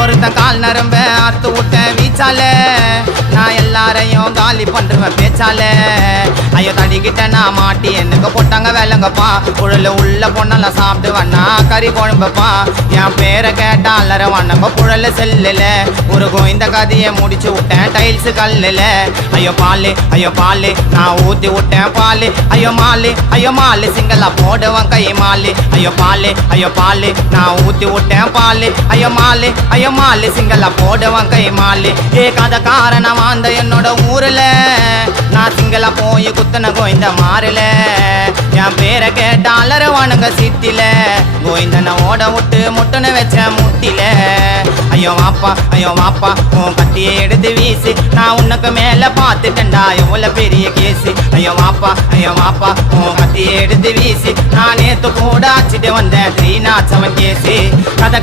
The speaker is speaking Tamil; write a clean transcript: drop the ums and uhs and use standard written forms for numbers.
ஒருத்தன் கால் நரம்ப அறுத்து விட்ட வீச்சால நான் எல்லாரையும் காலி பண்றேன் பேச்சால ஐயோ தடிக்கிட்ட நான் மாட்டி எனக்கு போட்டாங்க வேலைங்கப்பா குழல உள்ள பொண்ணெல்லாம் சாப்பிட்டு வண்ணா கறி குழம்பப்பா என் பேரை கேட்டா அல்லற வண்ணங்க குழல செல்லுல ஒரு கோவிந்த கதையை முடிச்சு விட்டேன் டைல்ஸ் கல்லுல ஐயோ பாலு நான் ஊத்தி விட்டேன் பாலு ஐயோ மாலு சிங்கலா போடுவான் கை மாலு ஐயோ பாலு நான் ஊத்தி விட்டேன் பாலு ஐயோ மாலு சிங்கலா போடுவான் கை மாலு ஏ கதை காரணம் வாழ்ந்த என்னோட ஊர்ல நான் சிங்களா போய் குத்தன கோவிந்த மாறல என் பேரை கேட்டாலர வானுங்க சித்தில கோவிந்தனை ஓட விட்டு முட்டுன்னு வச்ச முட்டில ஐயோ வாப்பா உன் கத்தியை எடுத்து வீசு நான் உனக்கு மேல பார்த்துட்டேன்டா எவ்வளவு பெரிய கேசு ஐயோ வாப்பா உன் கத்தியை எடுத்து வீசு நான் நேத்து கூட ஆச்சிட்டு வந்தேன் 307 கேசு கதை